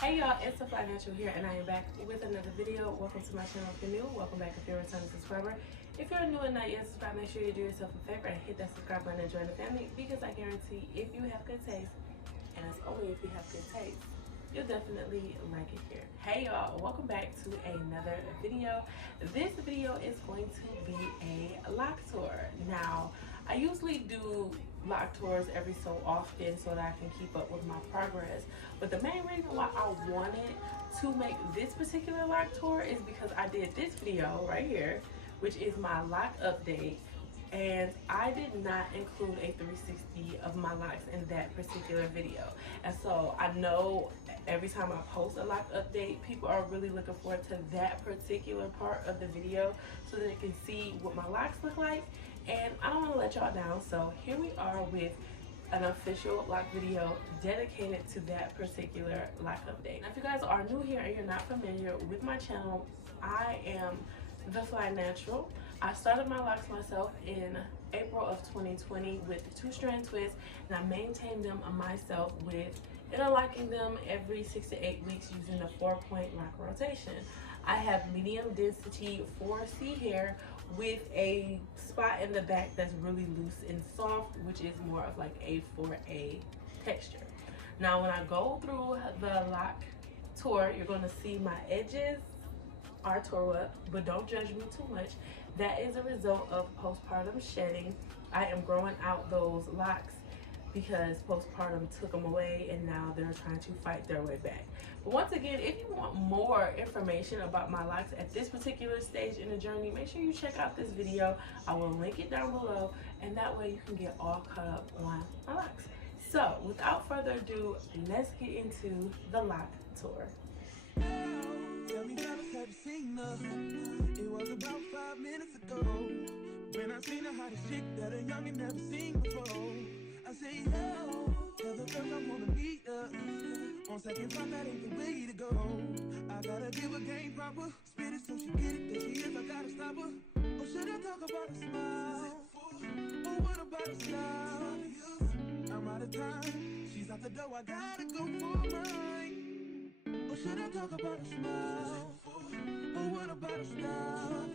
Hey y'all, it's the Flyness here, and I am back with another video. Welcome to my channel if you're new. Welcome back if you're a returning subscriber. If you're new and not yet subscribed, make sure you do yourself a favor and hit that subscribe button and join the family, because I guarantee if you have good taste, and it's only if you have good taste, you'll definitely like it here. Hey y'all, welcome back to another video. This video is going to be a lock tour. Now, I usually do lock tours every so often so that I can keep up with my progress, but the main reason why I wanted to make this particular lock tour is because I did this video right here, which is my lock update, and I did not include a 360 of my locks in that particular video. And so I know every time I post a lock update, people are really looking forward to that particular part of the video so that they can see what my locks look like, and I don't want to let y'all down. So here we are with an official lock video dedicated to that particular lock update. Now, if you guys are new here and you're not familiar with my channel, I am the Fly Natural. I started my locks myself in April of 2020 with 2-strand twists, and I maintained them myself with interlocking them every 6 to 8 weeks using the 4-point lock rotation. I have medium density 4C hair with a spot in the back that's really loose and soft, which is more of like a 4A texture. Now, when I go through the lock tour, you're going to see my edges are tore up, but don't judge me too much. That is a result of postpartum shedding. I am growing out those locks because postpartum took them away, and now they're trying to fight their way back. But once again, if you want more information about my locks at this particular stage in the journey, make sure you check out this video. I will link it down below, and that way you can get all caught up on my locks. So without further ado, let's get into the lock tour. Tell me, have you seen her? It was about 5 minutes ago when I seen the hottest chick that a youngin' never seen before. I say, yo, tell the girl I wanna meet her. On second thought, that ain't the way to go. I gotta give her game proper, spit it so she get it. There she is, I gotta stop her. Or should I talk about a smile? Or what about a style? I'm out of time, she's out the door, I gotta go for mine. Or should I talk about a smile? Or what about a style?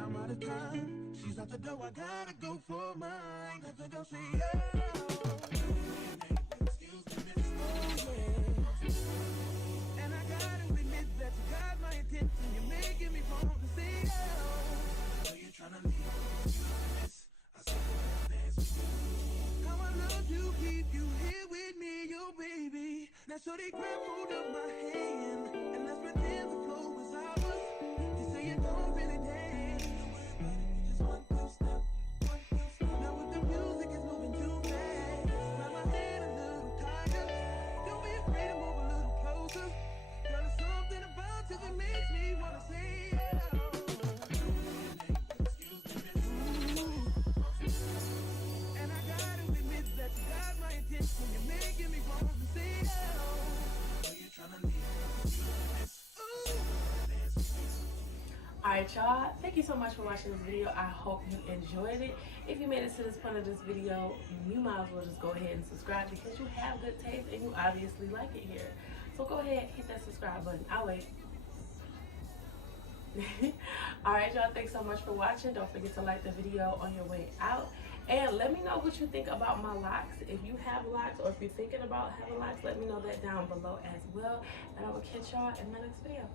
I'm out of time, she's out the door, I gotta go for mine. Let the girl say, yeah. Excuse me, miss. Oh, yeah. And I gotta admit that you got my attention. You're making me want to say, oh. I know you're trying to leave, you miss. I saw you dance with you. How I love you, keep you here with me, you baby. Now so they grab hold of my hand, and let's pretend the flow was ours. You say you don't really dance. Don't worry about it, we just 1, 2 step, 1, 2 step. Now with the music is moving too fast, grab my hand a little tighter. Don't be afraid to move a little closer. Girl, there's something about you that makes me wanna say yeah. Excuse me, miss. And I gotta admit that you got my attention. You're making me want to say yeah. Alright y'all, thank you so much for watching this video. I hope you enjoyed it. If you made it to this point of this video, you might as well just go ahead and subscribe, because you have good taste and you obviously like it here. So go ahead, hit that subscribe button. I'll wait. Alright y'all, thanks so much for watching. Don't forget to like the video on your way out, and let me know what you think about my locks. If you have locks, or if you're thinking about having locks, let me know that down below as well, and I will catch y'all in my next video.